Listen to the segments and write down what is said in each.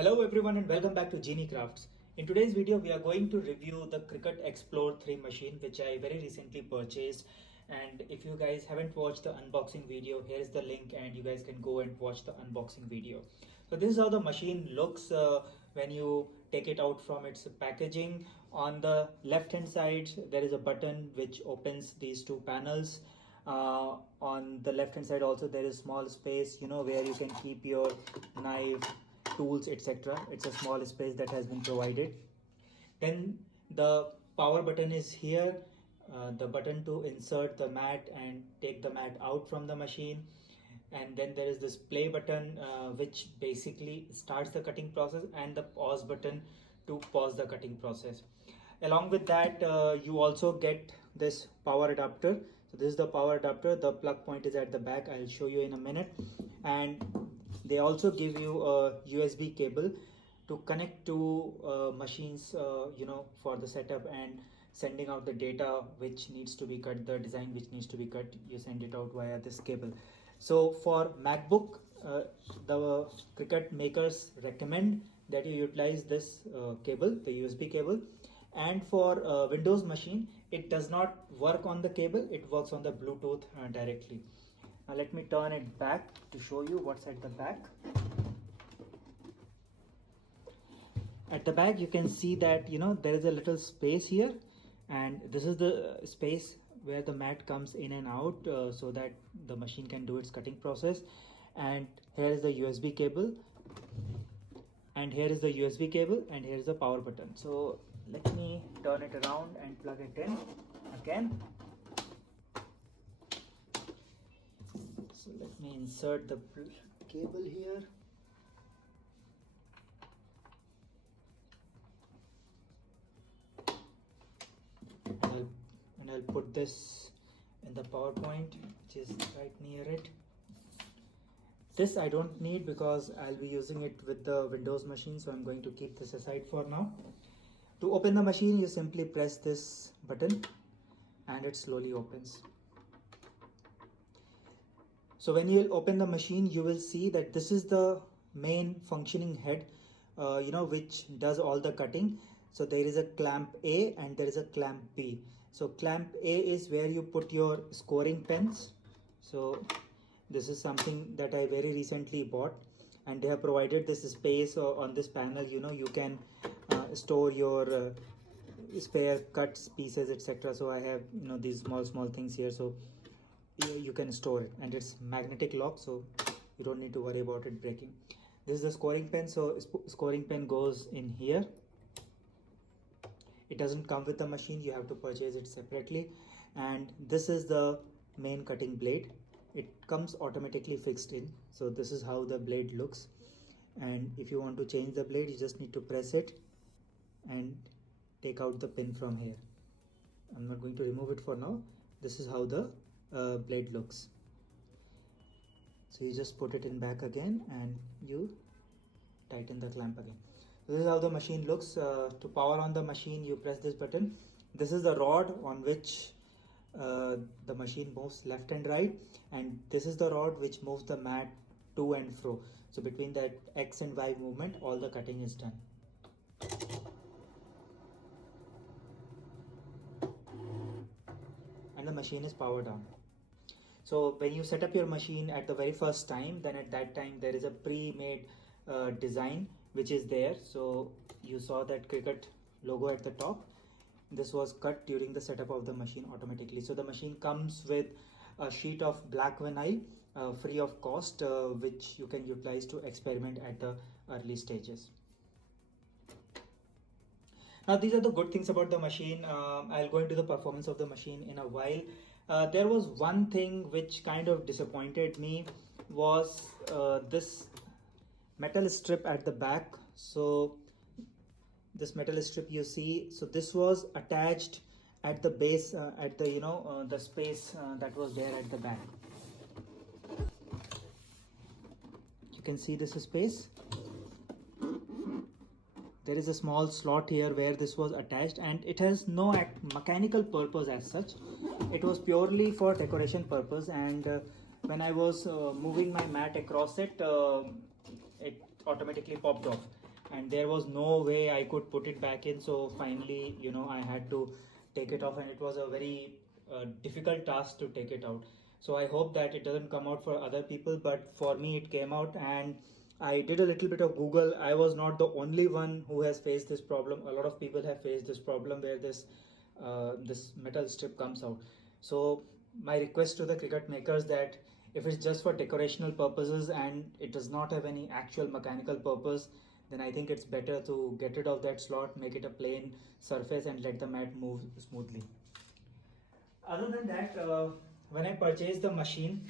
Hello everyone and welcome back to Genie Crafts. In today's video we are going to review the Cricut Explore 3 machine which I very recently purchased, and if you guys haven't watched the unboxing video, here is the link and you guys can go and watch the unboxing video. So this is how the machine looks when you take it out from its packaging. On the left hand side there is a button which opens these two panels. On the left hand side also there is small space, where you can keep your knife, tools, etc. It's a small space that has been provided. Then the power button is here, the button to insert the mat and take the mat out from the machine. And then there is this play button which basically starts the cutting process, and the pause button to pause the cutting process. Along with that you also get this power adapter. So this is the power adapter. The plug point is at the back. I'll show you in a minute. And they also give you a USB cable to connect to machines, for the setup and sending out the data which needs to be cut, the design which needs to be cut. You send it out via this cable. So for MacBook, the Cricut makers recommend that you utilize this cable, the USB cable. And for Windows machine, it does not work on the cable, it works on the Bluetooth directly. Now let me turn it back to show you what's at the back. At the back you can see that there is a little space here, and this is the space where the mat comes in and out so that the machine can do its cutting process. And here is the USB cable, and here is the USB cable, and here is the power button. So let me turn it around and plug it in again. So let me insert the cable here. And I'll put this in the power point, which is right near it. This I don't need because I'll be using it with the Windows machine, so I'm going to keep this aside for now. To open the machine, you simply press this button and it slowly opens. So when you open the machine, you will see that this is the main functioning head, which does all the cutting. So there is a clamp A and there is a clamp B. So clamp A is where you put your scoring pens. So this is something that I very recently bought, and they have provided this space on this panel. You can store your spare cuts, pieces, etc. So I have these small things here, so you can store it, and it's magnetic lock, so you don't need to worry about it breaking. This is the scoring pen. So scoring pen goes in here. It doesn't come with the machine, you have to purchase it separately. And this is the main cutting blade. It comes automatically fixed in. So this is how the blade looks, and if you want to change the blade, you just need to press it and take out the pin from here. I'm not going to remove it for now. This is how the blade looks. So you just put it in back again and you tighten the clamp again. So this is how the machine looks. To power on the machine, you press this button. This is the rod on which the machine moves left and right, and this is the rod which moves the mat to and fro. So between that X and Y movement, all the cutting is done. And the machine is powered on. So when you set up your machine at the very first time, then at that time there is a pre-made design which is there. So you saw that Cricut logo at the top. This was cut during the setup of the machine automatically. So the machine comes with a sheet of black vinyl free of cost, which you can utilize to experiment at the early stages. Now these are the good things about the machine. I'll go into the performance of the machine in a while. There was one thing which kind of disappointed me, was this metal strip at the back. So this metal strip you see, so this was attached at the base, at the the space that was there at the back. You can see this space. There is a small slot here where this was attached, and it has no mechanical purpose as such. It was purely for decoration purpose, and when I was moving my mat across it, it automatically popped off. and there was no way I could put it back in. So finally, I had to take it off, and it was a very difficult task to take it out. So I hope that it doesn't come out for other people, but for me it came out. And I did a little bit of Google. I was not the only one who has faced this problem. A lot of people have faced this problem where this metal strip comes out. So my request to the Cricut makers, that if it's just for decorational purposes and it does not have any actual mechanical purpose, then I think it's better to get rid of that slot, make it a plain surface, and let the mat move smoothly. Other than that, when I purchased the machine,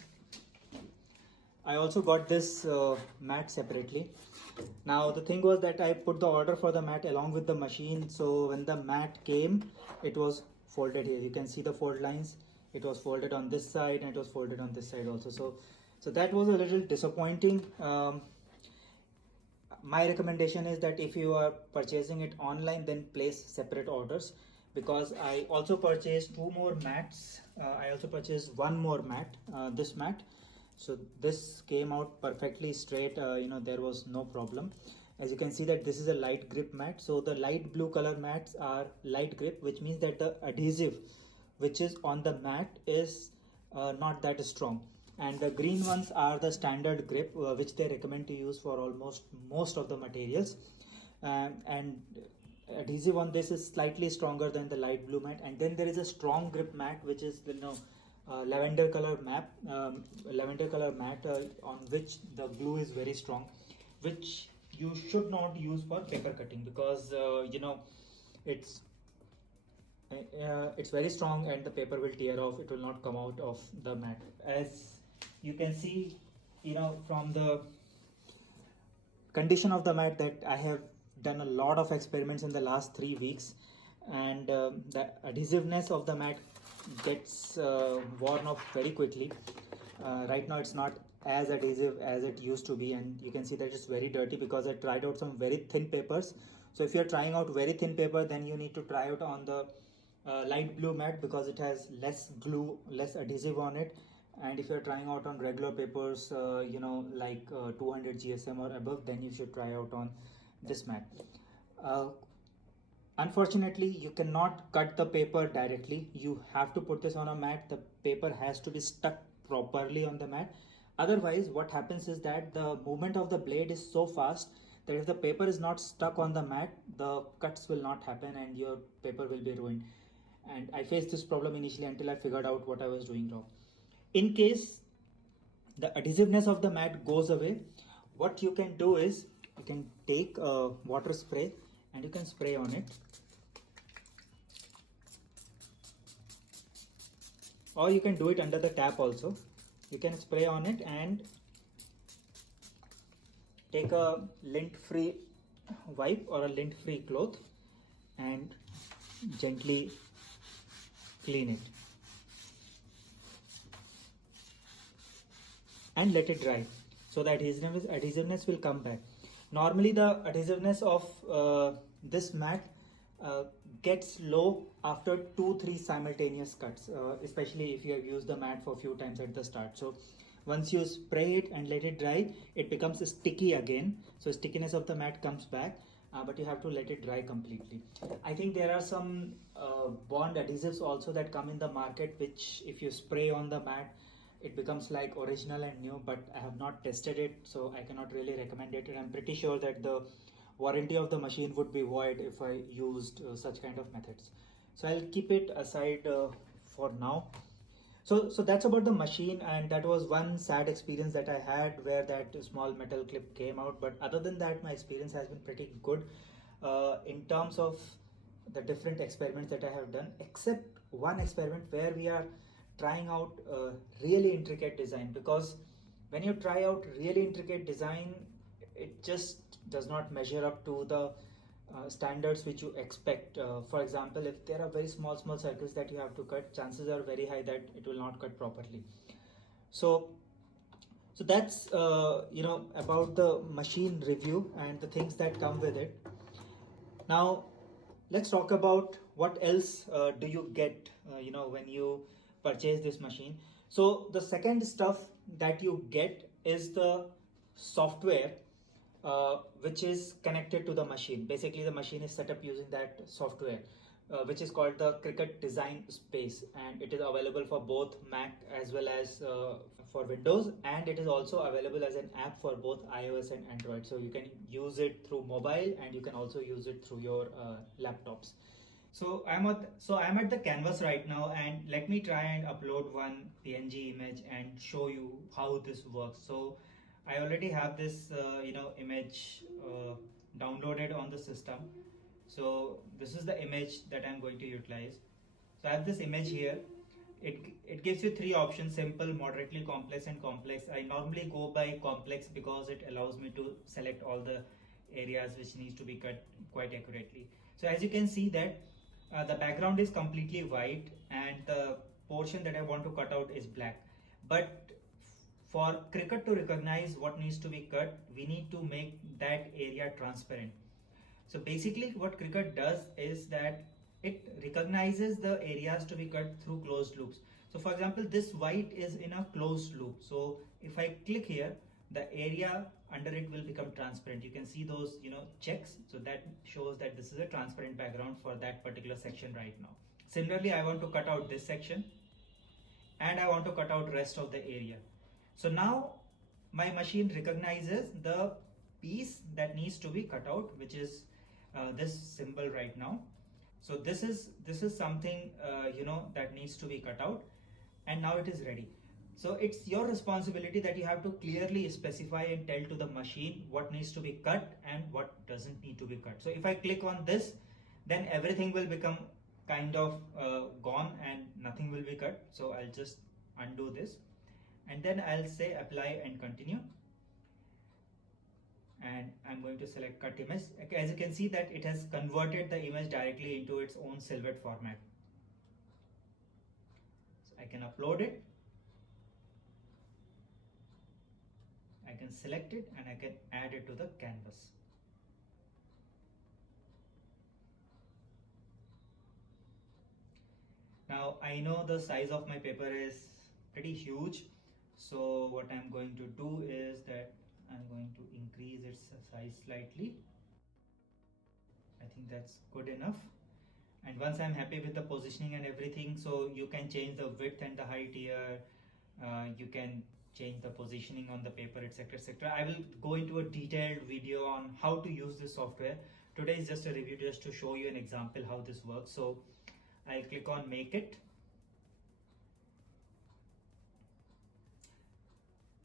I also got this mat separately. Now the thing was that I put the order for the mat along with the machine, so when the mat came, it was folded here. You can see the fold lines. It was folded on this side and it was folded on this side also. So that was a little disappointing. My recommendation is that if you are purchasing it online, then place separate orders, because I also purchased two more mats. I also purchased one more mat, this mat. So this came out perfectly straight, there was no problem. As you can see that this is a light grip mat. So the light blue color mats are light grip, which means that the adhesive which is on the mat is not that strong. And the green ones are the standard grip, which they recommend to use for almost most of the materials. And adhesive on this is slightly stronger than the light blue mat. And then there is a strong grip mat, which is lavender color mat, on which the glue is very strong, which you should not use for paper cutting, because it's very strong and the paper will tear off. It will not come out of the mat. As you can see, from the condition of the mat, that I have done a lot of experiments in the last 3 weeks, and the adhesiveness of the mat gets worn off very quickly. Right now it's not as adhesive as it used to be, and you can see that it's very dirty because I tried out some very thin papers. So if you're trying out very thin paper, then you need to try out on the light blue mat, because it has less glue, less adhesive on it. And if you're trying out on regular papers, like 200 GSM or above, then you should try out on this mat. Unfortunately, you cannot cut the paper directly. You have to put this on a mat. The paper has to be stuck properly on the mat. Otherwise, what happens is that the movement of the blade is so fast that if the paper is not stuck on the mat, the cuts will not happen and your paper will be ruined. And I faced this problem initially until I figured out what I was doing wrong. In case the adhesiveness of the mat goes away, what you can do is you can take a water spray and you can spray on it, or you can do it under the tap also. You can spray on it and take a lint-free wipe or a lint-free cloth and gently clean it and let it dry, so that adhesiveness will come back. Normally the adhesiveness of this mat gets low after 2-3 simultaneous cuts, especially if you have used the mat for a few times at the start. So once you spray it and let it dry, it becomes sticky again. So stickiness of the mat comes back, but you have to let it dry completely. I think there are some bond adhesives also that come in the market, which if you spray on the mat, it becomes like original and new, but I have not tested it, so I cannot really recommend it. And I'm pretty sure that the warranty of the machine would be void if I used such kind of methods. So I'll keep it aside for now. So that's about the machine, and that was one sad experience that I had, where that small metal clip came out. But other than that, my experience has been pretty good in terms of the different experiments that I have done, except one experiment where we are trying out really intricate design. Because when you try out really intricate design, it just does not measure up to the standards which you expect. For example, if there are very small circles that you have to cut, chances are very high that it will not cut properly. So that's about the machine review and the things that come with it. Now let's talk about what else do you get when you purchase this machine. So the second stuff that you get is the software which is connected to the machine. Basically, the machine is set up using that software, which is called the Cricut Design Space, and it is available for both Mac as well as for Windows, and it is also available as an app for both iOS and Android. So you can use it through mobile, and you can also use it through your laptops. So I'm at the canvas right now, and let me try and upload one PNG image and show you how this works. So I already have this image downloaded on the system. So this is the image that I'm going to utilize. So I have this image here. It gives you three options: simple, moderately complex, and complex. I normally go by complex because it allows me to select all the areas which needs to be cut quite accurately. So as you can see that the background is completely white and the portion that I want to cut out is black. But for Cricut to recognize what needs to be cut, we need to make that area transparent. So basically what Cricut does is that it recognizes the areas to be cut through closed loops. So for example, this white is in a closed loop. So if I click here, the area under it will become transparent. You can see those checks. So that shows that this is a transparent background for that particular section right now. Similarly, I want to cut out this section and I want to cut out rest of the area. So now my machine recognizes the piece that needs to be cut out, which is this symbol right now. So this is something that needs to be cut out, and now it is ready. So it's your responsibility that you have to clearly specify and tell to the machine what needs to be cut and what doesn't need to be cut. So if I click on this, then everything will become kind of gone and nothing will be cut. So I'll just undo this, and then I'll say apply and continue, and I'm going to select cut image. As you can see that it has converted the image directly into its own silhouette format. So I can upload it, I can select it, and I can add it to the canvas. Now I know the size of my paper is pretty huge, so what I'm going to do is that I'm going to increase its size slightly. I think that's good enough. And once I'm happy with the positioning and everything, so you can change the width and the height here, you can change the positioning on the paper, etc, etc. I will go into a detailed video on how to use this software. Today is just a review, just to show you an example how this works. So I'll click on make it.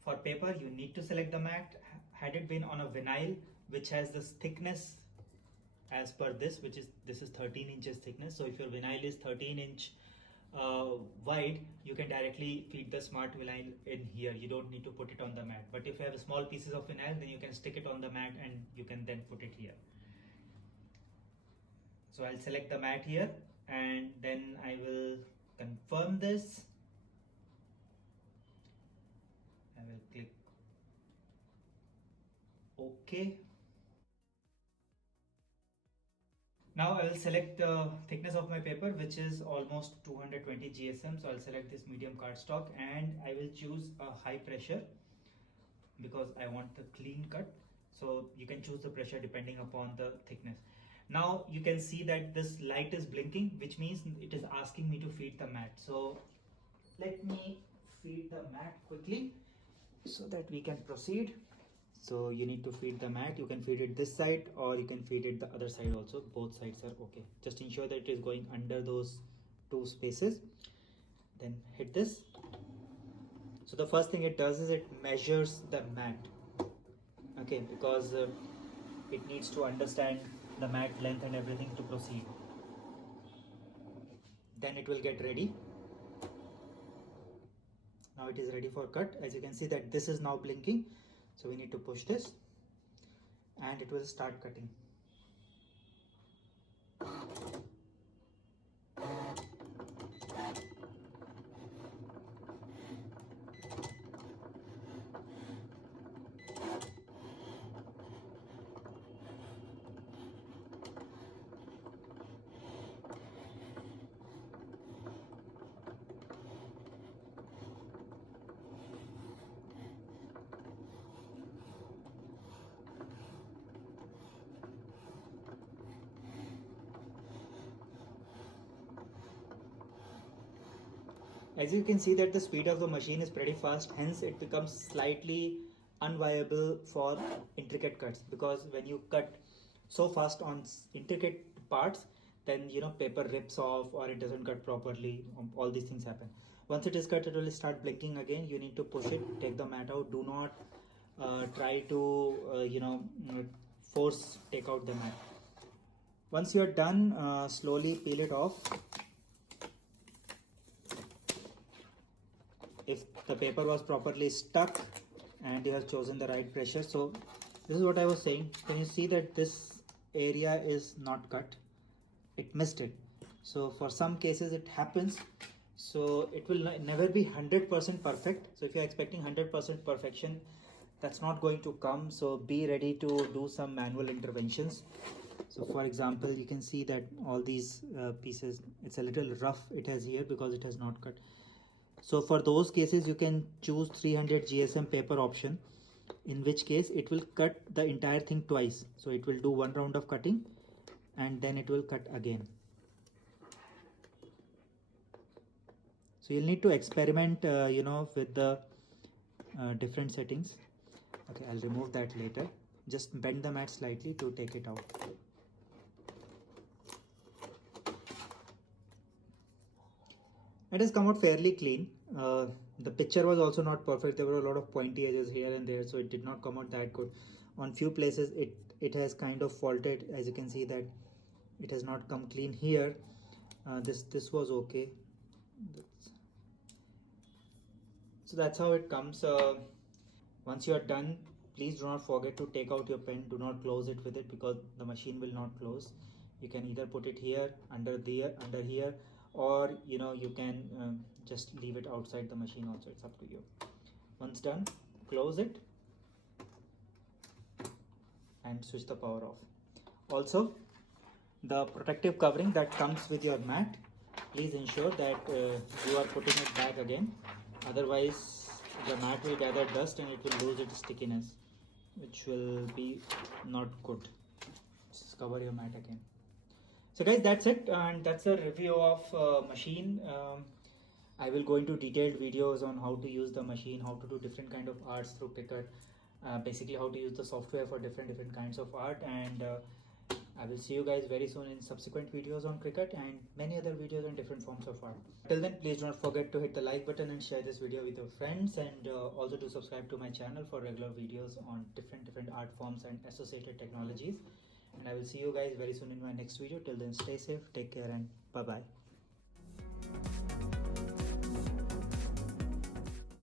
For paper, you need to select the mat. Had it been on a vinyl which has this thickness as per this, this is 13 inches thickness. So if your vinyl is 13-inch wide, you can directly feed the smart vinyl in here. You don't need to put it on the mat. But if you have small pieces of vinyl, then you can stick it on the mat and you can then put it here. So I'll select the mat here, and then I will confirm this. I will click OK. Now I will select the thickness of my paper, which is almost 220 GSM. So I'll select this medium cardstock, and I will choose a high pressure because I want the clean cut. So you can choose the pressure depending upon the thickness. Now you can see that this light is blinking, which means it is asking me to feed the mat. So let me feed the mat quickly so that we can proceed. So you need to feed the mat. You can feed it this side or you can feed it the other side also. Both sides are okay. Just ensure that it is going under those two spaces. Then hit this. So the first thing it does is it measures the mat. Okay, because it needs to understand the mat length and everything to proceed. Then it will get ready. Now it is ready for cut. As you can see that this is now blinking. So we need to push this and it will start cutting. As you can see that the speed of the machine is pretty fast, hence it becomes slightly unviable for intricate cuts, because when you cut so fast on intricate parts, then paper rips off or it doesn't cut properly. All these things happen. Once it is cut, it will start blinking again. You need to push it, take the mat out. Do not try to force take out the mat. Once you are done, slowly peel it off. If the paper was properly stuck and you have chosen the right pressure. So this is what I was saying. Can you see that this area is not cut? It missed it. So for some cases it happens. So it will never be 100% perfect. So if you're expecting 100% perfection, that's not going to come. So be ready to do some manual interventions. So for example, you can see that all these pieces, it's a little rough it has here because it has not cut. So for those cases, you can choose 300 GSM paper option, in which case it will cut the entire thing twice. So it will do one round of cutting and then it will cut again. So you'll need to experiment with the different settings. Okay, I'll remove that later. Just bend the mat slightly to take it out. It has come out fairly clean. The picture was also not perfect. There were a lot of pointy edges here and there, so it did not come out that good. On few places it has kind of faulted. As you can see that it has not come clean here. This was okay. So that's how it comes. Once you are done, please do not forget to take out your pen. Do not close it with it because the machine will not close. You can either put it here, under here, or you can just leave it outside the machine also. It's up to you. Once done, close it and switch the power off. Also, the protective covering that comes with your mat, please ensure that you are putting it back again. Otherwise the mat will gather dust and it will lose its stickiness, which will be not good. Just cover your mat again. So guys, that's it, and that's a review of machine. I will go into detailed videos on how to use the machine, how to do different kind of arts through Cricut, basically how to use the software for different kinds of art, and I will see you guys very soon in subsequent videos on Cricut and many other videos on different forms of art. Till then, please don't forget to hit the like button and share this video with your friends, and also to subscribe to my channel for regular videos on different art forms and associated technologies. And I will see you guys very soon in my next video. Till then, stay safe, take care, and bye bye.